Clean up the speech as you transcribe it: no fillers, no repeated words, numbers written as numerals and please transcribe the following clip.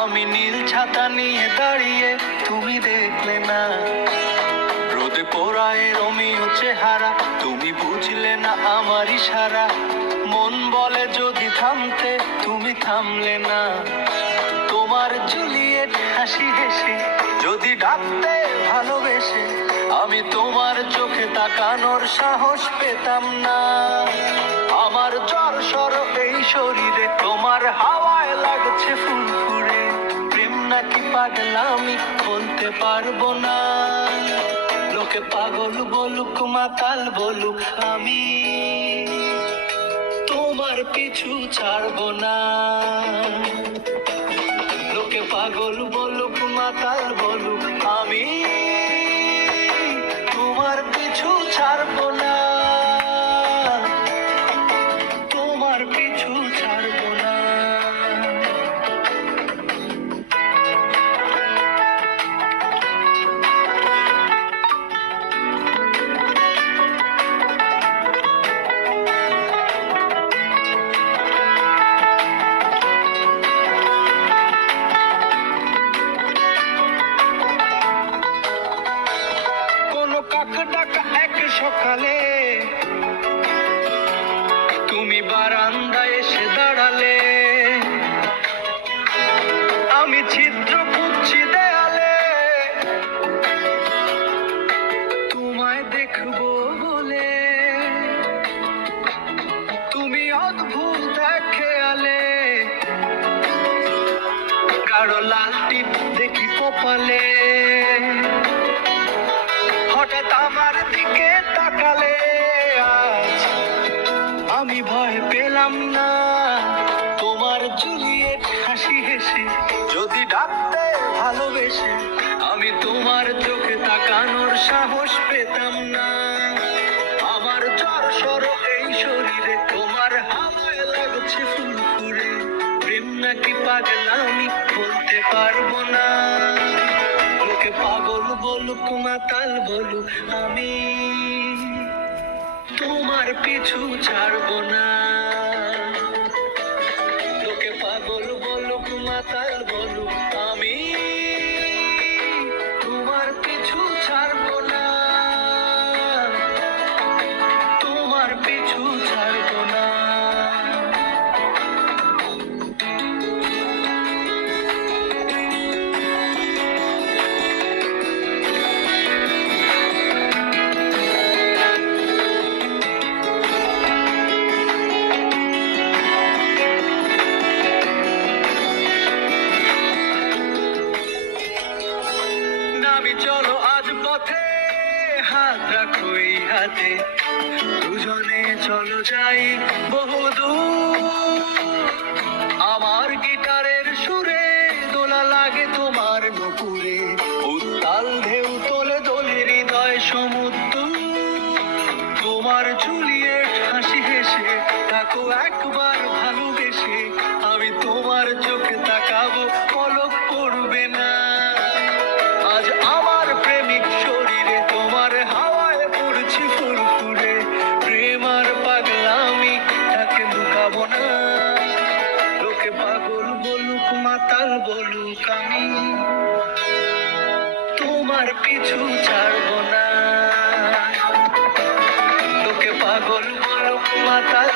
আমি নীল ছাতা নিয়ে দাঁড়িয়ে, তুমি দেখলে না। রোদে পোড়ায় রোমিও চেহারা, তুমি বুঝলে না আমার ইশারা। মন বলে যদি থামতে, তুমি থামলে না। তোমার জুলিয়েট হাসি হেসে যদি ডাকতে ভালোবেসে, আমি তোমার চোখে তাকানোর সাহস পেতাম না। আমার জ্বর সর এই শরীরে, তোমার হাওয়ায় লাগছে ফুরফুরে। প্রেম নাকি পাগলামি বলতে পারবো না। লোকে পাগল বলুক মাতাল বলুক, আমি তোমার পিছু ছাড়বো না। লোকে পাগল বলুক মাতাল বলুক, আমি তোমার পিছু ছাড়বো না। তোমার পিছু ছাড়বো না। কাক ডাকা এক সকালে তুমি বারান্দায় এসে দাঁড়ালে। আমি ছিদ্র খুঁজছি দেয়ালে, তোমায় দেখবো বলে। তুমি অদ্ভুত এক খেয়ালে, গাঢ় লাল টিপ দেখি কপালে। হঠাৎ আমার দিকে তাকালে, আজ আমি ভয় পেলাম না। তোমার জুলিয়েট হাসি হেসে যদি ডাকতে ভালোবেসে, আমি তোমার চোখে তাকানোর সাহস পেতাম না। আমার জ্বর সর এই শরীরে, তোমার হাওয়ায় লাগছে ফুরফুরে। প্রেম নাকি পাগলামি বলতে পারবো না। লোকে পাগল বলুক মাতাল বলুক, আমি তোমার পিছু ছাড়বো না। লোকে পাগল বলুক মাতাল বলুক, আমি তোমার পিছু ছাড়বো না। তোমার পিছু ছাড়বো না। চলো আজ পথে, হাত রাখো এই হাতে। দুজনে চলো যাই বহুদূর। আমার গিটারের সুরে দোলা লাগে তোমার নুপুরে। উত্তাল ঢেউ তোলে দোলে হৃদয় সমুদ্র। তোমার জুলিয়েট হাসি হেসে তাকো একবার ভালোবেসে, আমি তোমার চোখে তাকাবো, পলক পড়বে না। আজ আমার প্রেমিক শরীরে তোমার হাওয়ায় পড়ছি ফুরফুরে। প্রেম আর পাগলামি তাকে লুকাবো না। লোকে পাগল বলুক মাতাল বলুক, আমি তোমার পিছু ছাড়বো না। লোকে পাগল বলুক মাতাল